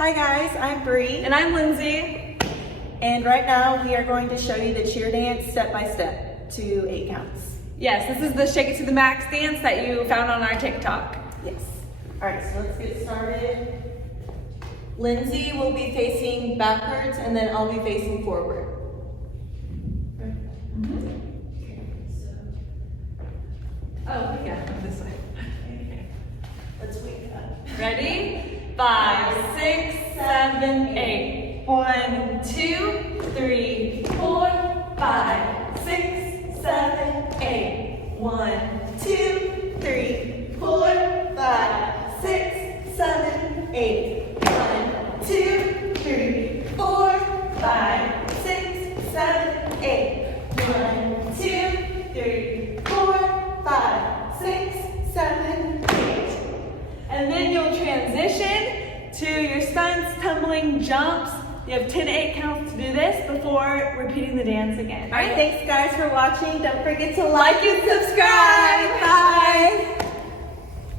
Hi guys, I'm Bree. And I'm Lindsay. And right now we are going to show you the cheer dance step by step to 8 counts. Yes, this is the Shake It to the Max dance that you found on our TikTok. Yes. Alright, so let's get started. Lindsay will be facing backwards and then I'll be facing forward. Oh, yeah, this way. Let's wake up. Ready? 5, 6, 7, 8. 1, 2, 3, 4, 5, 6, 7, 8. 1, 2, 3, 4, 5, 6, 7, 8. 1, 2, 3, 4, 5, 6, 7, 8. 1, 2, 3, 4, 5, 6, 7, 8. And then you'll transition to your stunts, tumbling, jumps. You have 10 to 8 counts to do this before repeating the dance again. Alright, thanks guys for watching. Don't forget to Like and subscribe. Bye.